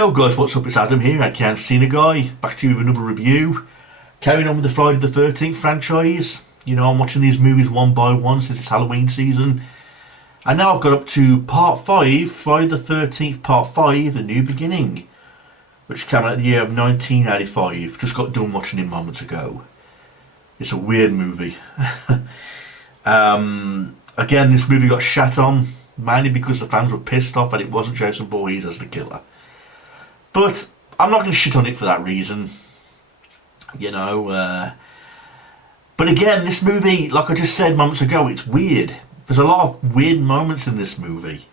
Yo guys, what's up? It's Adam here, I Can't See a Guy, back to you with another review. Carrying on with the Friday the 13th franchise. You know, I'm watching these movies one by one since it's Halloween season. And now I've got up to part 5, Friday the 13th part 5, A New Beginning, which came out in the year of 1985. Just got done watching it moments ago. It's a weird movie. Again, this movie got shat on, mainly because the fans were pissed off that it wasn't Jason Voorhees as the killer. But I'm not going to shit on it for that reason, you know. But again, this movie, like I just said moments ago, it's weird. There's a lot of weird moments in this movie.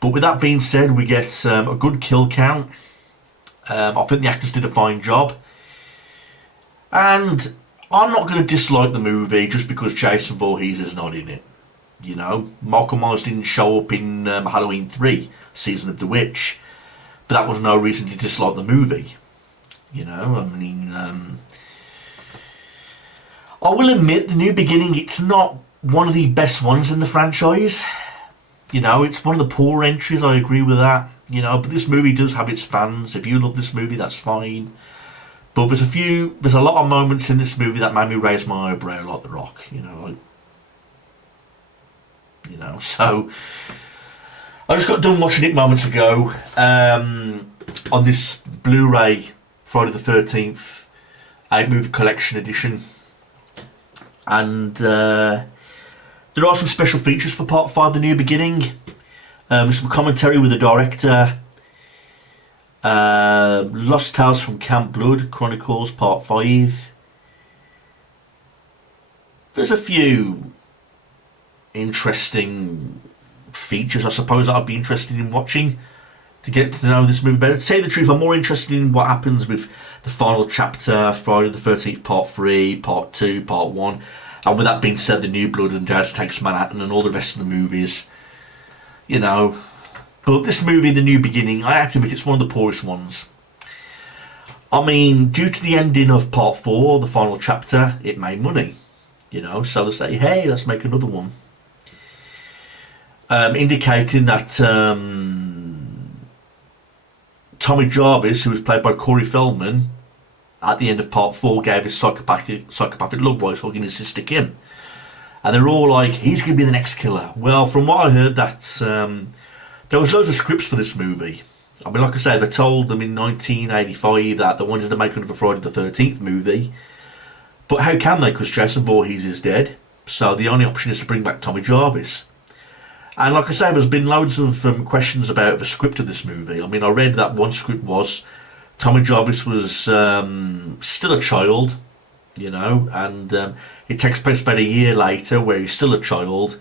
But with that being said, we get a good kill count. I think the actors did a fine job. And I'm not going to dislike the movie just because Jason Voorhees is not in it. You know, Michael Myers didn't show up in Halloween 3, Season of the Witch. But that was no reason to dislike the movie. You know, I mean, I will admit, The New Beginning, it's not one of the best ones in the franchise. You know, it's one of the poor entries, I agree with that. You know, but this movie does have its fans. If you love this movie, that's fine. But there's a lot of moments in this movie that made me raise my eyebrow like The Rock. So I just got done watching it moments ago on this Blu-ray Friday the 13th 8-movie collection edition, and there are some special features for part 5, The New Beginning. Some commentary with the director. Lost Tales from Camp Blood Chronicles Part 5. There's a few interesting features, I suppose, that I'd be interested in watching to get to know this movie better. To tell you the truth, I'm more interested in what happens with the final chapter, Friday the 13th Part 3, Part 2, Part 1. And with that being said, The New Blood and Jason Takes Manhattan and all the rest of the movies. You know. But this movie, The New Beginning, I have to admit it's one of the poorest ones. I mean, due to the ending of Part 4, the final chapter, it made money. You know, so they say, hey, let's make another one. Indicating that Tommy Jarvis, who was played by Corey Feldman, at the end of Part 4 gave his psychopathic love voice hugging his sister Kim. And they're all like, he's going to be the next killer. Well, from what I heard, there was loads of scripts for this movie. I mean, like I say, they told them in 1985 that they wanted to make another Friday the 13th movie. But how can they? Because Jason Voorhees is dead. So the only option is to bring back Tommy Jarvis. And like I say, there's been loads of questions about the script of this movie. I mean, I read that one script was Tommy Jarvis was still a child, you know, and it takes place about a year later where he's still a child,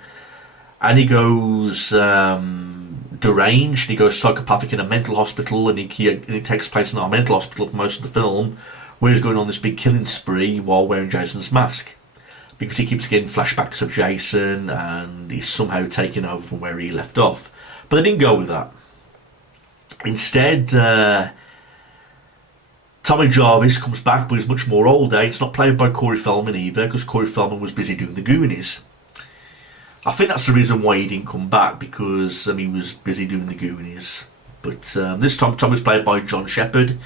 and he goes deranged, he goes psychopathic in a mental hospital, and it takes place in our mental hospital for most of the film, where he's going on this big killing spree while wearing Jason's mask. Because he keeps getting flashbacks of Jason and he's somehow taken over from where he left off. But they didn't go with that. Instead, Tommy Jarvis comes back, but he's much more older. It's not played by Corey Feldman either, because Corey Feldman was busy doing the Goonies. I think that's the reason why he didn't come back, because he was busy doing the Goonies. But this time, Tom was played by John Shepherd.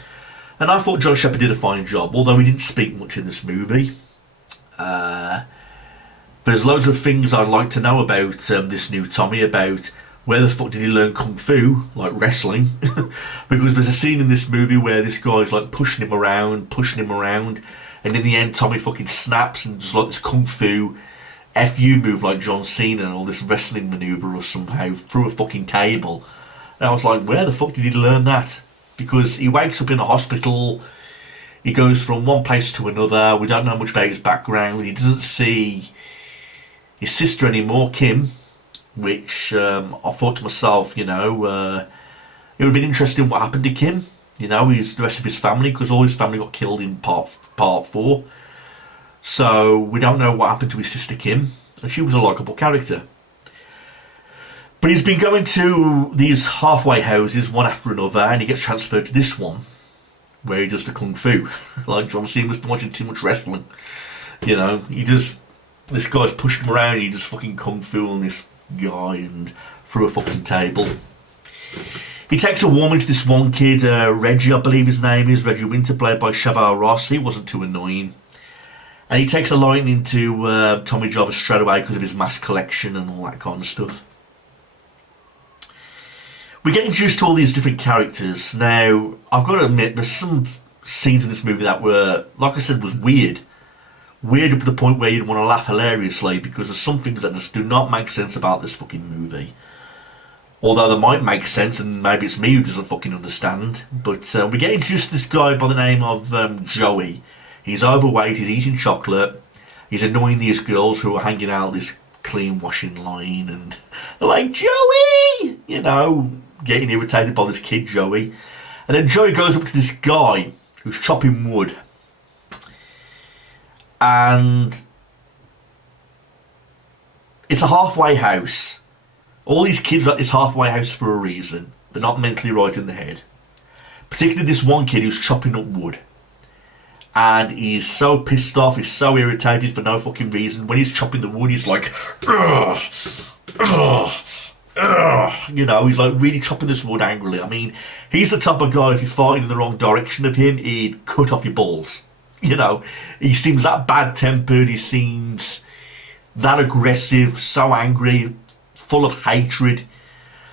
And I thought John Shepherd did a fine job, although he didn't speak much in this movie. There's loads of things I'd like to know about this new Tommy, about where the fuck did he learn Kung Fu, like wrestling. Because there's a scene in this movie where this guy's like pushing him around, and in the end Tommy fucking snaps and does like this Kung Fu FU move like John Cena and all this wrestling manoeuvre or somehow through a fucking table. And I was like, where the fuck did he learn that? Because he wakes up in a hospital. He goes from one place to another. We don't know much about his background. He doesn't see his sister anymore, Kim, which I thought to myself, you know, it would have been interesting what happened to Kim. You know, the rest of his family, because all his family got killed in part 4. So we don't know what happened to his sister Kim, and she was a likeable character. But he's been going to these halfway houses one after another, and he gets transferred to this one, where he does the Kung Fu. Like John Cena was watching too much wrestling. You know, this guy's pushed him around, he just fucking Kung Fu on this guy and through a fucking table. He takes a warming to this one kid, Reggie, I believe his name is, Reggie Winter, played by Chevelle Ross. He wasn't too annoying. And he takes a liking to Tommy Jarvis straight away because of his mask collection and all that kind of stuff. We get introduced to all these different characters. Now, I've got to admit, there's some scenes in this movie that were, like I said, was weird. Weird up to the point where you'd want to laugh hilariously because there's some things that just do not make sense about this fucking movie. Although they might make sense, and maybe it's me who doesn't fucking understand. But we get introduced to this guy by the name of Joey. He's overweight, he's eating chocolate, he's annoying these girls who are hanging out this clean washing line, and they're like, Joey! You know, getting irritated by this kid, Joey. And then Joey goes up to this guy who's chopping wood. And it's a halfway house. All these kids are at this halfway house for a reason. They're not mentally right in the head. Particularly this one kid who's chopping up wood. And he's so pissed off, he's so irritated for no fucking reason. When he's chopping the wood, he's like, ugh, ugh, ugh. You know, he's like really chopping this wood angrily. I mean, he's the type of guy, if you're fighting in the wrong direction of him, he'd cut off your balls. You know, he seems that bad-tempered, he seems that aggressive, so angry, full of hatred.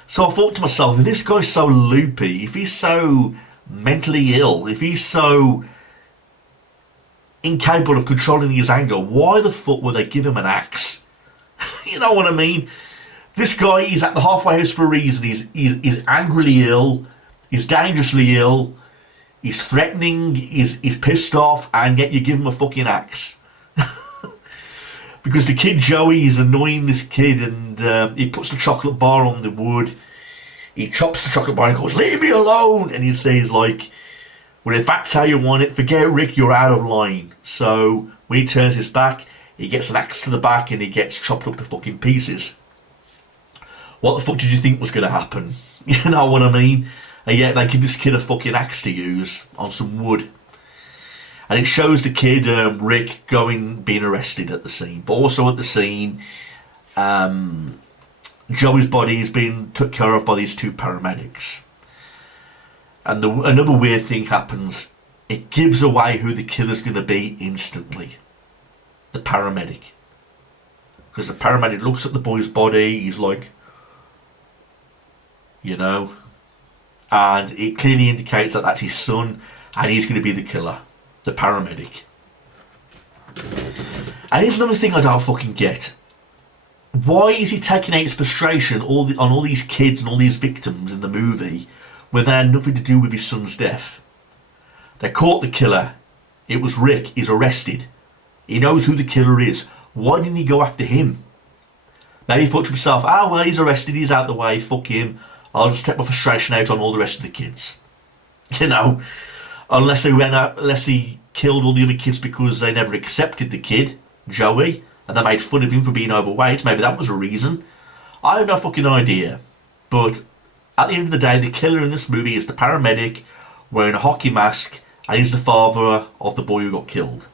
So I thought to myself, if this guy's so loopy, if he's so mentally ill, if he's so incapable of controlling his anger, why the fuck would they give him an axe? You know what I mean? This guy is at the halfway house for a reason. He's angrily ill, he's dangerously ill, he's threatening, he's pissed off, and yet you give him a fucking axe. Because the kid Joey is annoying this kid, and he puts the chocolate bar on the wood. He chops the chocolate bar and goes, "Leave me alone!" And he says, like, "Well, if that's how you want it, forget it, Rick, you're out of line." So when he turns his back, he gets an axe to the back and he gets chopped up to fucking pieces. What the fuck did you think was going to happen? You know what I mean? And yet they give this kid a fucking axe to use on some wood. And it shows the kid, Rick, being arrested at the scene. But also at the scene, Joey's body is being took care of by these two paramedics. And another weird thing happens. It gives away who the killer's going to be instantly. The paramedic. Because the paramedic looks at the boy's body, he's like, you know, and it clearly indicates that that's his son, and he's going to be the killer. The paramedic. And here's another thing I don't fucking get. Why is he taking out his frustration on all these kids and all these victims in the movie when they had nothing to do with his son's death? They caught the killer. It was Rick. He's arrested. He knows who the killer is. Why didn't he go after him? Maybe he thought to himself, "Ah, well, he's arrested. He's out the way. Fuck him. I'll just take my frustration out on all the rest of the kids." You know, unless he killed all the other kids because they never accepted the kid, Joey, and they made fun of him for being overweight. Maybe that was a reason. I have no fucking idea. But at the end of the day, the killer in this movie is the paramedic wearing a hockey mask, and he's the father of the boy who got killed.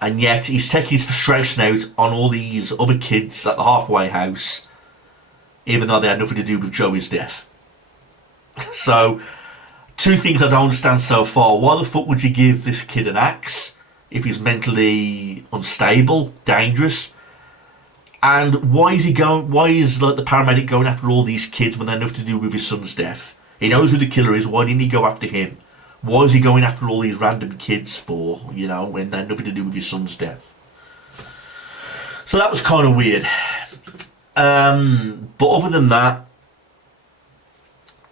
And yet he's taking his frustration out on all these other kids at the halfway house, even though they had nothing to do with Joey's death. So, two things I don't understand so far. Why the fuck would you give this kid an axe if he's mentally unstable, dangerous? And why is like the paramedic going after all these kids when they have nothing to do with his son's death? He knows who the killer is. Why didn't he go after him? Why is he going after all these random kids for, you know, when they have nothing to do with his son's death? So that was kind of weird. But other than that,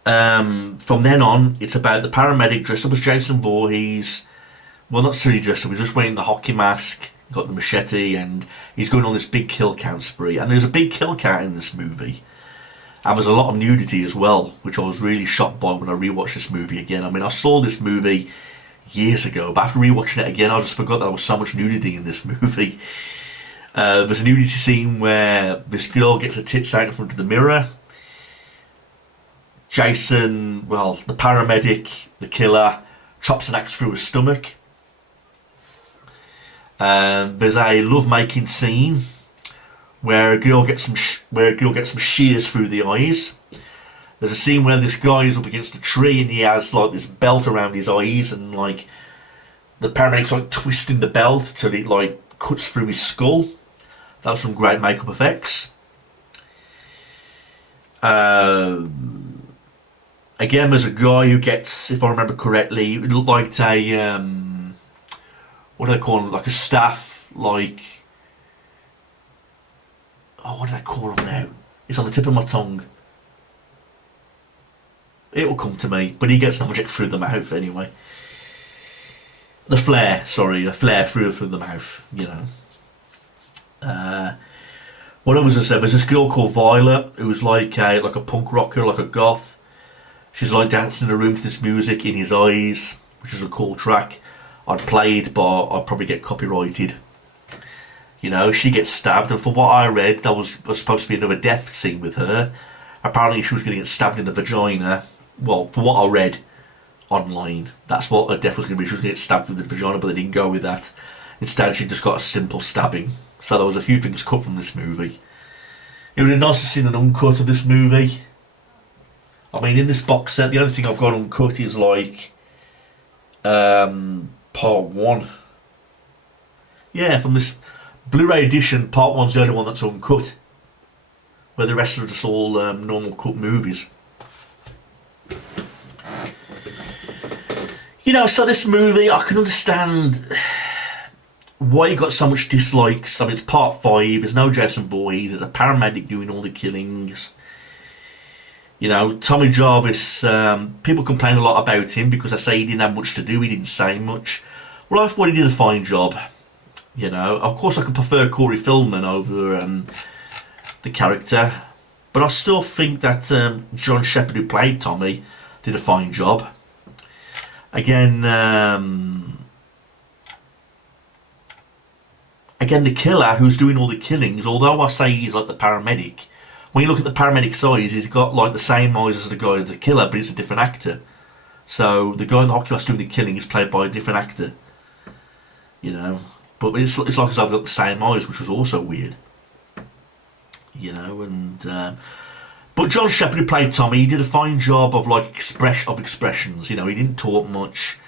from then on, it's about the paramedic dressed up as Jason Voorhees. Well, not necessarily dressed up, he's just wearing the hockey mask, got the machete, and he's going on this big kill count spree. And there's a big kill count in this movie. And there's a lot of nudity as well, which I was really shocked by when I rewatched this movie again. I mean, I saw this movie years ago, but after rewatching it again, I just forgot that there was so much nudity in this movie. There's a nudity scene where this girl gets her tits out in front of the mirror. Jason, well, the paramedic, the killer, chops an axe through her stomach. There's a love-making scene where a girl gets some shears through the eyes. There's a scene where this guy is up against a tree and he has like this belt around his eyes, and like the paramedic's like twisting the belt till it like cuts through his skull. That was some great makeup effects. Again, there's a guy who gets, if I remember correctly, it looked like a what do they call them? Like a staff, like, oh, what do they call them now? It's on the tip of my tongue. It'll come to me, but he gets an object through the mouth anyway. The flare, sorry, a flare through the mouth, you know. What else I said? There's this girl called Violet who's like a punk rocker, like a goth. She's like dancing in the room to this music, In His Eyes, which is a cool track. I'd play it, but I'd probably get copyrighted. You know, she gets stabbed, and from what I read, that was supposed to be another death scene with her. Apparently, she was going to get stabbed in the vagina. Well, from what I read online, that's what her death was going to be. She was going to get stabbed with the vagina, but they didn't go with that. Instead, she just got a simple stabbing. So there was a few things cut from this movie. It would be nice to see an uncut of this movie. I mean, in this box set, the only thing I've got uncut is like part 1. Yeah, from this Blu-ray edition, part 1's the only one that's uncut, where the rest are just all normal cut movies. You know, so this movie, I can understand why you got so much dislikes. I mean, it's part 5, there's no Jason Voorhees, there's a paramedic doing all the killings. You know, Tommy Jarvis, people complain a lot about him because I say he didn't have much to do, he didn't say much. Well, I thought he did a fine job. You know, of course I could prefer Corey Feldman over the character, but I still think that John Shepherd, who played Tommy, did a fine job. Again, the killer who's doing all the killings, although I say he's like the paramedic, when you look at the paramedic's eyes, he's got like the same eyes as the guy as the killer, but it's a different actor. So the guy in the Oculus doing the killing is played by a different actor. You know, but it's like as I've got the same eyes, which was also weird. You know, and but John Shepherd, who played Tommy, he did a fine job of like expressions. You know, he didn't talk much.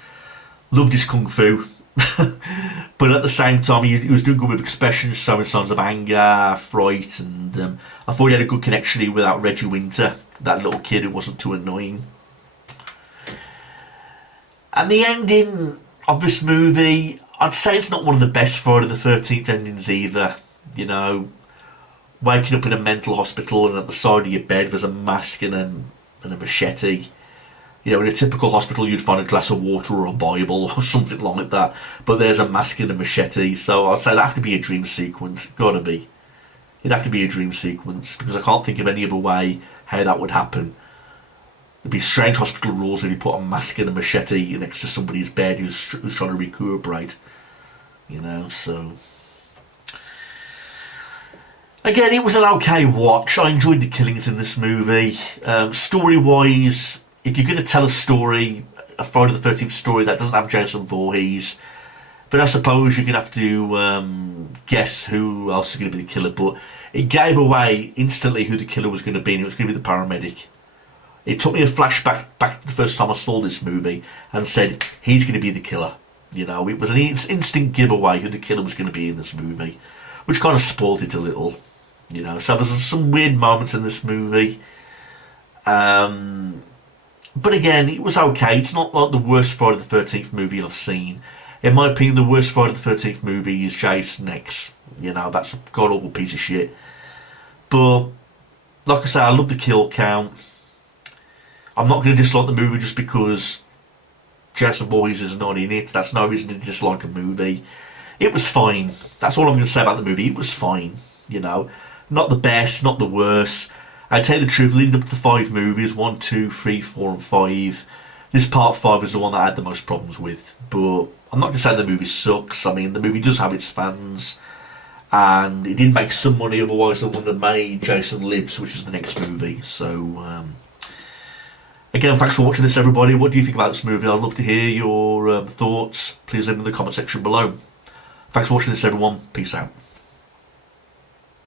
Loved his kung fu. But at the same time, he was doing good with expressions, showing signs of anger, fright, and I thought he had a good connection with that Reggie Winter, that little kid who wasn't too annoying. And the ending of this movie, I'd say it's not one of the best Friday the 13th endings either. You know, waking up in a mental hospital and at the side of your bed there's a mask and a machete. You know, in a typical hospital you'd find a glass of water or a Bible or something like that, but there's a mask and a machete. So I'd say it'd have to be a dream sequence. Gotta be. It'd have to be a dream sequence, because I can't think of any other way how that would happen. It'd be strange hospital rules if you put a mask and a machete next to somebody's bed who's trying to recuperate. You know, so again, it was an okay watch. I enjoyed the killings in this movie. Story-wise, if you're going to tell a story, a Friday the 13th story that doesn't have Jason Voorhees, but I suppose you're going to have to guess who else is going to be the killer. But it gave away instantly who the killer was going to be, and it was going to be the paramedic. It took me a flashback back to the first time I saw this movie and said, he's going to be the killer. You know, it was an instant giveaway who the killer was going to be in this movie, which kind of spoiled it a little. You know, so there's some weird moments in this movie. But again, it was okay. It's not like the worst Friday the 13th movie I've seen. In my opinion, the worst Friday the 13th movie is Jason X. You know, that's a god-awful piece of shit. But, like I say, I love the kill count. I'm not going to dislike the movie just because Jason Voorhees is not in it. That's no reason to dislike a movie. It was fine. That's all I'm going to say about the movie. It was fine. You know, not the best, not the worst. I tell you the truth, leading up to 5 movies, 1, 2, 3, 4 and 5, this part 5 is the one that I had the most problems with. But I'm not going to say the movie sucks. I mean, the movie does have its fans, and it did make some money, otherwise they wouldn't have made Jason Lives, which is the next movie. So, again, thanks for watching this, everybody. What do you think about this movie? I'd love to hear your thoughts. Please leave them in the comment section below. Thanks for watching this, everyone. Peace out.